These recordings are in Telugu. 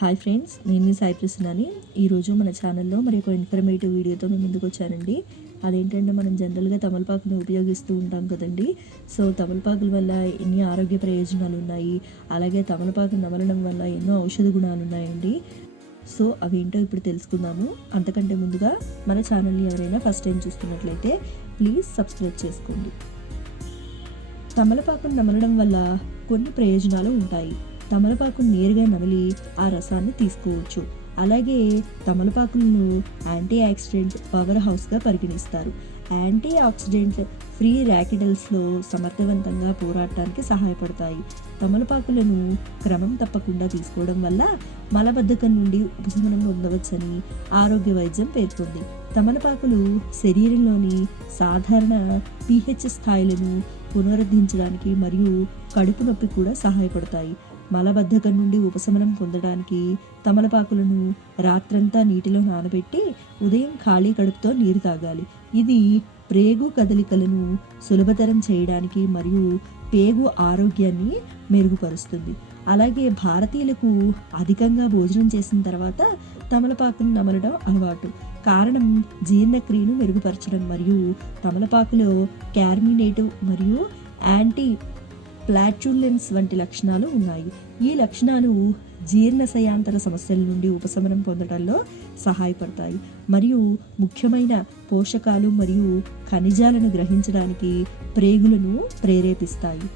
హాయ్ ఫ్రెండ్స్, నేను మీ సాయి ప్రసన్నని. ఈరోజు మన ఛానల్లో మరి ఒక ఇన్ఫర్మేటివ్ వీడియోతో మేము ముందుకు వచ్చానండి. అదేంటంటే మనం జనరల్గా తమలపాకుని ఉపయోగిస్తూ ఉంటాం కదండి. సో తమలపాకుల వల్ల ఎన్ని ఆరోగ్య ప్రయోజనాలు ఉన్నాయి, అలాగే తమలపాకు నమలడం వల్ల ఎన్నో ఔషధ గుణాలు ఉన్నాయండి. సో అవేంటో ఇప్పుడు తెలుసుకుందాము. అంతకంటే ముందుగా మన ఛానల్ని ఎవరైనా ఫస్ట్ టైం చూస్తున్నట్లయితే ప్లీజ్ సబ్స్క్రైబ్ చేసుకోండి. తమలపాకును నమలడం వల్ల కొన్ని ప్రయోజనాలు ఉంటాయి. తమలపాకును నేరుగా నమిలి ఆ రసాన్ని తీసుకోవచ్చు. అలాగే తమలపాకులను యాంటీ ఆక్సిడెంట్ పవర్ హౌస్గా పరిగణిస్తారు. యాంటీ ఆక్సిడెంట్ ఫ్రీ ర్యాకిడల్స్లో సమర్థవంతంగా పోరాడటానికి సహాయపడతాయి. తమలపాకులను క్రమం తప్పకుండా తీసుకోవడం వల్ల మలబద్ధకం నుండి ఉపశమనం పొందవచ్చని ఆరోగ్య వైద్యం పేర్కొంది. తమలపాకులు శరీరంలోని సాధారణ pH స్థాయిలను పునరుద్ధరించడానికి మరియు కడుపు నొప్పి కూడా సహాయపడతాయి. మలబద్ధకం నుండి ఉపశమనం పొందడానికి తమలపాకులను రాత్రంతా నీటిలో నానబెట్టి ఉదయం ఖాళీ కడుపుతో నీరు తాగాలి. ఇది ప్రేగు కదలికలను సులభతరం చేయడానికి మరియు పేగు ఆరోగ్యాన్ని మెరుగుపరుస్తుంది. అలాగే భారతీయులకు అధికంగా భోజనం చేసిన తర్వాత తమలపాకును నమలడం అలవాటు. కారణం జీర్ణక్రియను మెరుగుపరచడం మరియు తమలపాకులో క్యార్మినేటివ్ మరియు యాంటీ ప్లాట్యులెన్స్ వంటి లక్షణాలు ఉన్నాయి. ఈ లక్షణాలు జీర్ణశయాంతర సమస్యల నుండి ఉపశమనం పొందడంలో సహాయపడతాయి మరియు ముఖ్యమైన పోషకాలు మరియు ఖనిజాలను గ్రహించడానికి ప్రేగులను ప్రేరేపిస్తాయి.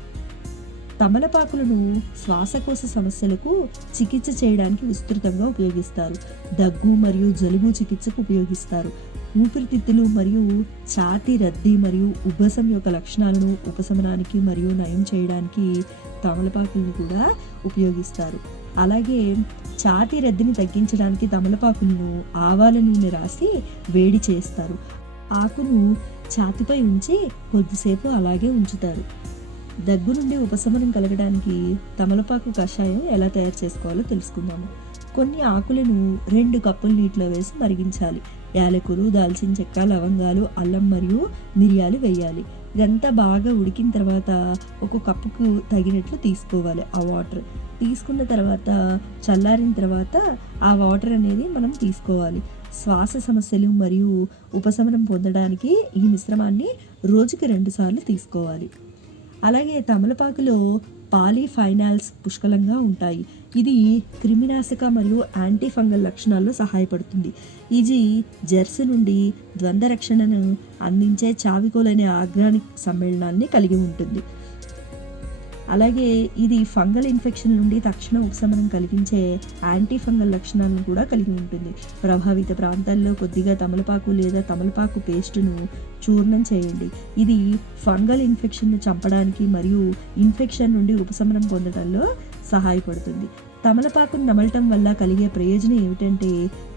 తమలపాకులను శ్వాసకోశ సమస్యలకు చికిత్స చేయడానికి విస్తృతంగా ఉపయోగిస్తారు. దగ్గు మరియు జలుబు చికిత్సకు ఉపయోగిస్తారు. ఊపిరితిత్తులు మరియు ఛాతీ రద్దీ మరియు ఉబ్బసం యొక్క లక్షణాలను ఉపశమనానికి మరియు నయం చేయడానికి తమలపాకులను కూడా ఉపయోగిస్తారు. అలాగే ఛాతీ రద్దీని తగ్గించడానికి తమలపాకులను ఆవాల నూనె రాసి వేడి చేస్తారు. ఆకును ఛాతీపై ఉంచి కొద్దిసేపు అలాగే ఉంచుతారు. దగ్గు నుండి ఉపశమనం కలగడానికి తమలపాకు కషాయం ఎలా తయారు చేసుకోవాలో తెలుసుకుందాము. కొన్ని ఆకులను 2 కప్పుల నీటిలో వేసి మరిగించాలి. యాలకులు, దాల్చిన చెక్క, లవంగాలు, అల్లం మరియు మిరియాలు వేయాలి. ఇదంతా బాగా ఉడికిన తర్వాత ఒక కప్పుకు తగినట్లు తీసుకోవాలి. ఆ వాటర్ తీసుకున్న తర్వాత చల్లారిన తర్వాత ఆ వాటర్ అనేది మనం తీసుకోవాలి. శ్వాస సమస్యలు మరియు ఉపశమనం పొందడానికి ఈ మిశ్రమాన్ని రోజుకి 2 సార్లు తీసుకోవాలి. అలాగే తమలపాకులో పాలీఫైనాల్స్ పుష్కలంగా ఉంటాయి. ఇది క్రిమినాశక మరియు యాంటీ ఫంగల్ లక్షణాల్లో సహాయపడుతుంది. ఇది జెర్స్ నుండి ద్వంద్వ రక్షణను అందించే చావికోల్ అనే ఆర్గానిక్ సమ్మేళనాన్ని కలిగి ఉంటుంది. అలాగే ఇది ఫంగల్ ఇన్ఫెక్షన్ నుండి తక్షణ ఉపశమనం కలిగించే యాంటీ ఫంగల్ లక్షణాలను కూడా కలిగి ఉంటుంది. ప్రభావిత ప్రాంతాల్లో కొద్దిగా తమలపాకు లేదా తమలపాకు పేస్టును చూర్ణం చేయండి. ఇది ఫంగల్ ఇన్ఫెక్షన్ను చంపడానికి మరియు ఇన్ఫెక్షన్ నుండి ఉపశమనం పొందడంలో సహాయపడుతుంది. తమలపాకును నమలటం వల్ల కలిగే ప్రయోజనం ఏమిటంటే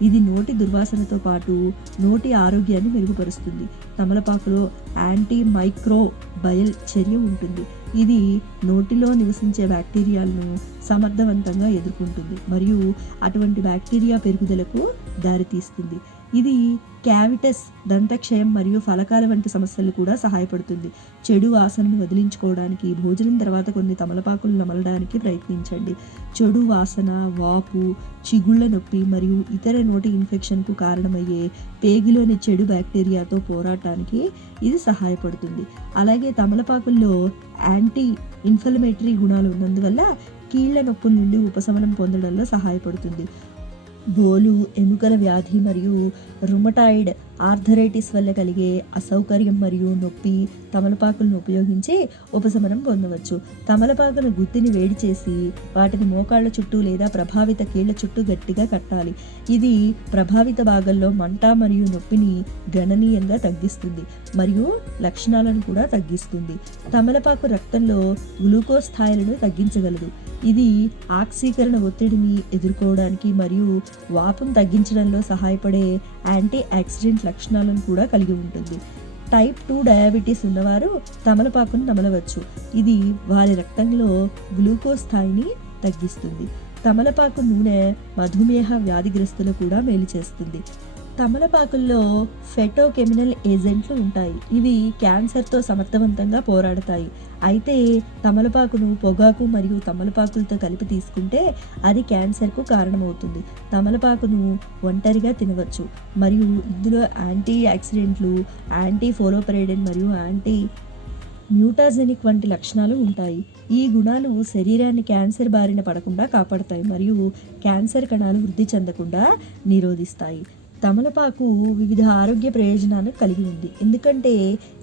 ఇది నోటి దుర్వాసనతో పాటు నోటి ఆరోగ్యాన్ని మెరుగుపరుస్తుంది. తమలపాకులో యాంటీ మైక్రోబయల్ చర్య ఉంటుంది. ఇది నోటిలో నివసించే బ్యాక్టీరియాలను సమర్థవంతంగా ఎదుర్కొంటుంది మరియు అటువంటి బ్యాక్టీరియా పెరుగుదలకు దారితీస్తుంది. ఇది క్యావిటస్, దంతక్షయం మరియు ఫలకాల వంటి సమస్యలు కూడా సహాయపడుతుంది. చెడు వాసనను వదిలించుకోవడానికి భోజనం తర్వాత కొన్ని తమలపాకులు నమలడానికి ప్రయత్నించండి. చెడు వాసన, వాపు, చిగుళ్ళ నొప్పి మరియు ఇతర నోటి ఇన్ఫెక్షన్కు కారణమయ్యే పేగులోని చెడు బ్యాక్టీరియాతో పోరాటానికి ఇది సహాయపడుతుంది. అలాగే తమలపాకుల్లో యాంటీ ఇన్ఫ్లమేటరీ గుణాలు ఉన్నందువల్ల కీళ్ల నొప్పుల నుండి ఉపశమనం పొందడంలో సహాయపడుతుంది. బోలు, ఎముకల వ్యాధి మరియు రుమటాయిడ్ ఆర్థరైటిస్ వల్ల కలిగే అసౌకర్యం మరియు నొప్పి తమలపాకులను ఉపయోగించి ఉపశమనం పొందవచ్చు. తమలపాకును గుత్తిని వేడి చేసి వాటిని మోకాళ్ళ చుట్టూ లేదా ప్రభావిత కీళ్ల చుట్టూ గట్టిగా కట్టాలి. ఇది ప్రభావిత భాగంలో మంట మరియు నొప్పిని గణనీయంగా తగ్గిస్తుంది మరియు లక్షణాలను కూడా తగ్గిస్తుంది. తమలపాకు రక్తంలో గ్లూకోజ్ స్థాయిలను తగ్గించగలదు. ఇది ఆక్సీకరణ ఒత్తిడిని ఎదుర్కోవడానికి మరియు వాపును తగ్గించడంలో సహాయపడే యాంటీ ఆక్సిడెంట్ లక్షణాలను కూడా కలిగి ఉంటుంది. టైప్ 2 డయాబెటీస్ ఉన్నవారు తమలపాకును నమలవచ్చు. ఇది వారి రక్తంలో గ్లూకోజ్ స్థాయిని తగ్గిస్తుంది. తమలపాకు నూనె మధుమేహ వ్యాధిగ్రస్తులు కూడా మేలు చేస్తుంది. తమలపాకుల్లో ఫెటోకెమినల్ ఏజెంట్లు ఉంటాయి. ఇవి క్యాన్సర్‌తో సమర్థవంతంగా పోరాడతాయి. అయితే తమలపాకును పొగాకు మరియు తమలపాకులతో కలిపి తీసుకుంటే అది క్యాన్సర్‌కు కారణమవుతుంది. తమలపాకును ఒంటరిగా తినవచ్చు మరియు ఇందులో యాంటీ ఆక్సిడెంట్లు, యాంటీ ఫోలోపరైడిన్ మరియు యాంటీ మ్యూటాజెనిక్ వంటి లక్షణాలు ఉంటాయి. ఈ గుణాలు శరీరాన్ని క్యాన్సర్ బారిన పడకుండా కాపాడతాయి మరియు క్యాన్సర్ కణాలు వృద్ధి చెందకుండా నిరోధిస్తాయి. తమలపాకు వివిధ ఆరోగ్య ప్రయోజనాలను కలిగి ఉంది. ఎందుకంటే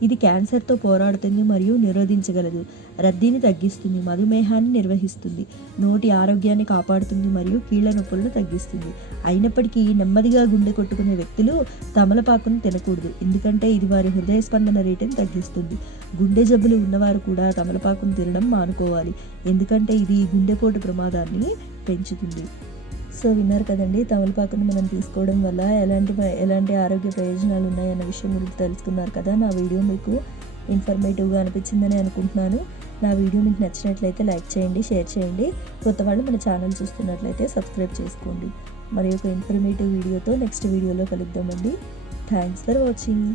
ఇది క్యాన్సర్తో పోరాడుతుంది మరియు నిరోధించగలదు. రద్దీని తగ్గిస్తుంది, మధుమేహాన్ని నిర్వహిస్తుంది, నోటి ఆరోగ్యాన్ని కాపాడుతుంది మరియు కీళ్ళ నొప్పులను తగ్గిస్తుంది. అయినప్పటికీ నెమ్మదిగా గుండె కొట్టుకునే వ్యక్తులు తమలపాకును తినకూడదు. ఎందుకంటే ఇది వారి హృదయ స్పందన రేటును తగ్గిస్తుంది. గుండె జబ్బులు ఉన్నవారు కూడా తమలపాకును తినడం మానుకోవాలి. ఎందుకంటే ఇది గుండెపోటు ప్రమాదాన్ని పెంచుతుంది. సో విన్నారు కదండి, తమలపాకును మనం తీసుకోవడం వల్ల ఎలాంటి ఆరోగ్య ప్రయోజనాలు ఉన్నాయన్న విషయం గురించి తెలుసుకున్నారు కదా. నా వీడియో మీకు ఇన్ఫర్మేటివ్గా అనిపించిందని అనుకుంటున్నాను. నా వీడియో మీకు నచ్చినట్లయితే లైక్ చేయండి, షేర్ చేయండి. కొత్త వాళ్ళు మన ఛానల్ చూస్తున్నట్లయితే సబ్స్క్రైబ్ చేసుకోండి. మరి ఒక ఇన్ఫర్మేటివ్ వీడియోతో నెక్స్ట్ వీడియోలో కలుద్దామండి. Thanks for watching.